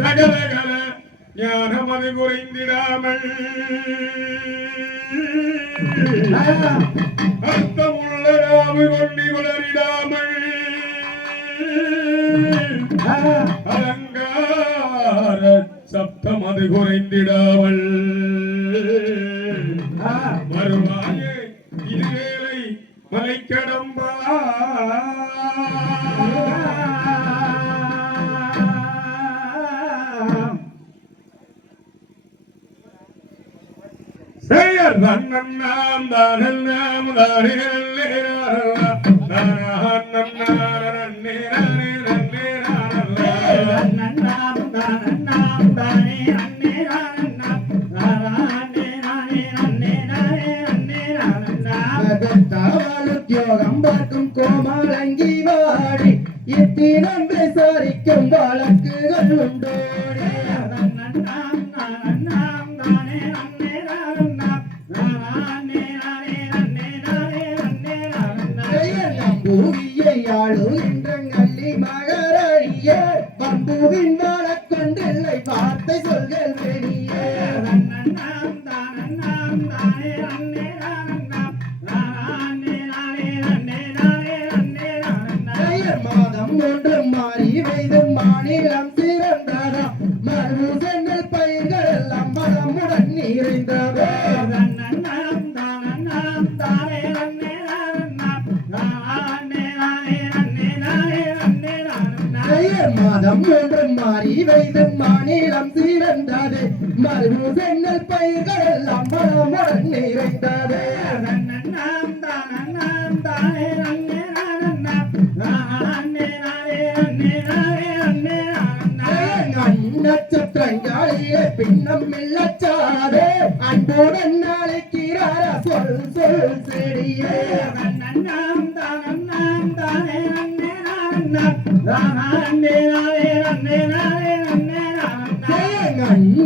சகலகல ஞானமது குறைந்திடாமல். அர்த்தமுள்ள நாவு கொண்டி வளரிடாமல் அலங்கார சப்தம் குறைந்திடாமல் வருவாயே இதுவேளை மலைக்கடம்பா செயர் தன்னன் நாம் நாம் உத்தியோகம் பார்க்கும் கோமாளங்கி வாடி இத்தினன்று சாரிக்கும் வழக்குகள் உண்டோடி பூவியை ஆளுகின்றங்கள்ளி மகரழியே பம்புவின் பெயர் ஒன்று மாறி பெய்து மாநிலம் சிறந்ததா? மறு சென்னல் பயிர்கள் எல்லாம் வளமுடன் நிறைந்ததா? மாதம் ஒன்று மாறி வைத்து மாநிலம் சிறந்தது. மறு சென்னல் பயிர்கள் எல்லாம் வளமுடன் நிறைந்தது. நட்சத்திரங்களிலே பின்னம் இல்லச்சாதே அன்போடன் நாளைக்கிறார சொல் சொல் செடியே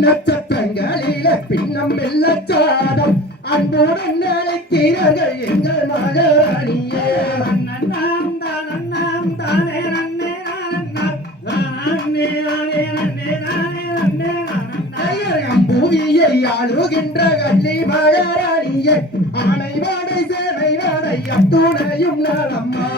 நட்சத்திரங்களிலே பின்னம் இல்லச்சாதம் அன்புடன் நாளைக்கிறார்கள் எங்கள் மகாராணியே பூமியை ஆளுகின்ற கள்ளி மகாராணியை அனைவாடை சேவை வாடை அத்துணையும் நலம்மா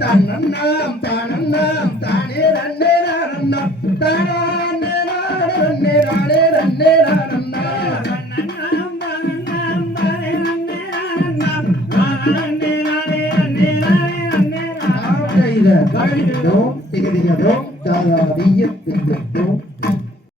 தன்னண்ணாம் தானண்ணாம் தானே தானே Cada día, cada día, cada cada día,